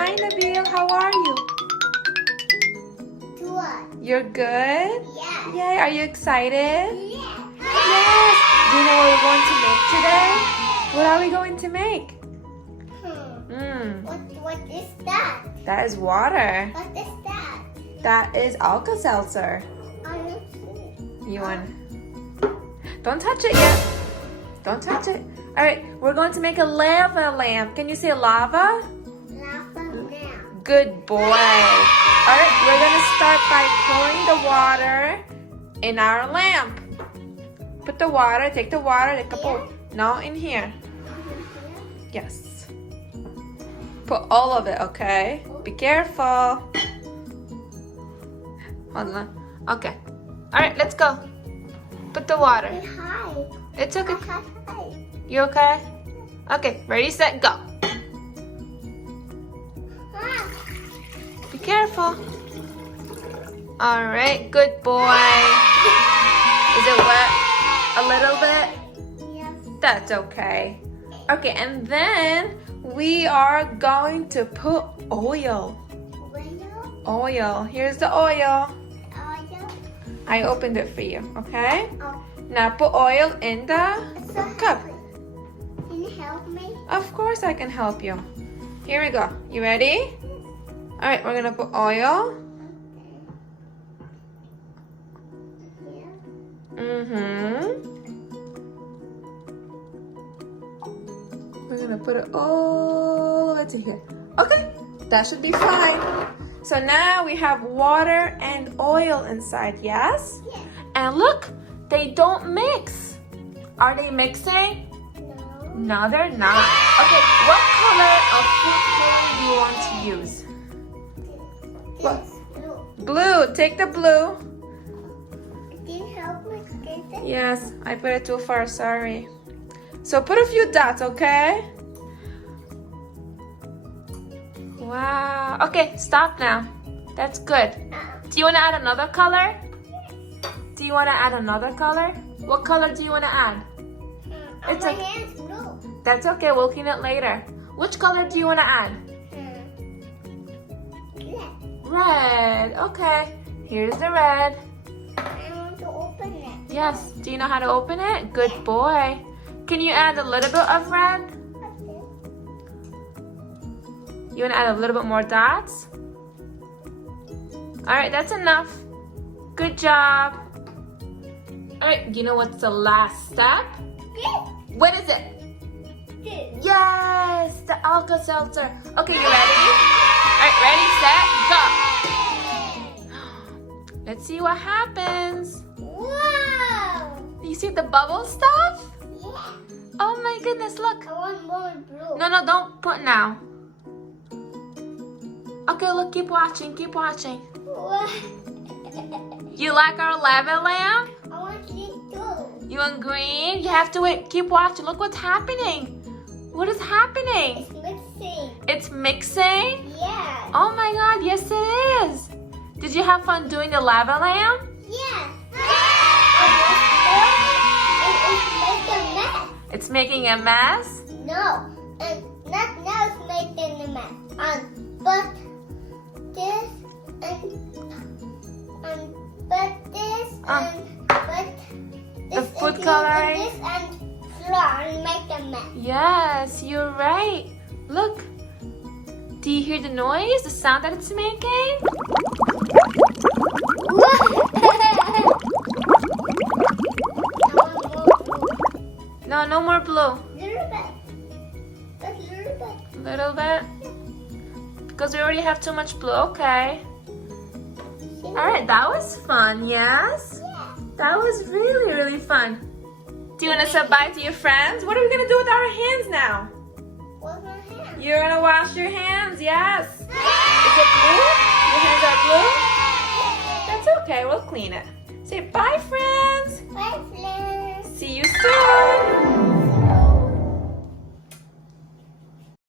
Hi, Nabilo. How are you? Good. You're good? Yeah. Yay. Are you excited? Yeah. Yes. Do you know what we're going to make today? What are we going to make? What is that? That is water. What is that? That is Alka-Seltzer. I don't see. You want? Don't touch it yet. Don't touch it. All right. We're going to make a lava lamp. Can you say lava? Lava now. Good boy. All right. We're going to start by pouring the water in our lamp. Put the water. Take the water. Take a bowl. No, in here. Yes. Put all of it, okay? Be careful. Hold on. Okay. All right, let's go. Put the water. Hi. It's okay. Hi. You okay? Okay, ready, set, go. Be careful. All right, good boy. Is it wet a little bit? Yes. That's okay. Okay, and then we are going to put oil. Oil. Here's the oil. I opened it for you, okay? Oh. Now put oil in the cup. Can you help me? Of course I can help you. Here we go. You ready? All right, we're gonna put oil. We're gonna put it all the way to here. Okay, that should be fine. So now we have water and oil inside, yes? Yes. And look, they don't mix. Are they mixing? No. No, they're not. Okay, what color of food coloring do you want to use? What? Blue. Blue, take the blue. Can you help me get it? Yes, I put it too far, sorry. So put a few dots, okay? Wow. Okay, stop now. That's good. Do you want to add another color? Do you want to add another color? What color do you want to add? It's My okay. hand's blue. That's okay, we'll clean it later. Which color do you want to add? Red. Red. Okay. Here's the red. I want to open it. Yes. Do you know how to open it? Good boy. Can you add a little bit of red? You want to add a little bit more dots? All right, that's enough. Good job. All right, you know what's the last step? What is it? Yes, the Alka-Seltzer. Okay, you ready? All right, ready, set, go. Let's see what happens. Wow. You see the bubble stuff? Yeah. Oh my goodness, look. I want more blue. No, don't put now. Okay, look, keep watching, keep watching. What? You like our lava lamp? I want this too. You want green? You have to wait, keep watching. Look what's happening. What is happening? It's mixing. It's mixing? Yeah. Oh my God, yes it is. Did you have fun doing the lava lamp? Yeah. It's making a mess. It's making a mess? No, and not now it's making a mess. But this and but this and but this The food and coloring? this and flour and make a mess. Yes, you're right. Look. Do you hear the noise? The sound that it's making? No, no more blue. Little bit. Just little bit. Little bit? Because we already have too much blue. Okay. Alright, that was fun, yes? Yeah. That was really, really fun. Do you want to say bye to your friends? What are we going to do with our hands now? What's my hand? You're going to wash your hands, yes. Is it blue? Your hands are blue? That's okay, we'll clean it. Say bye, friends. Bye, friends. See you soon.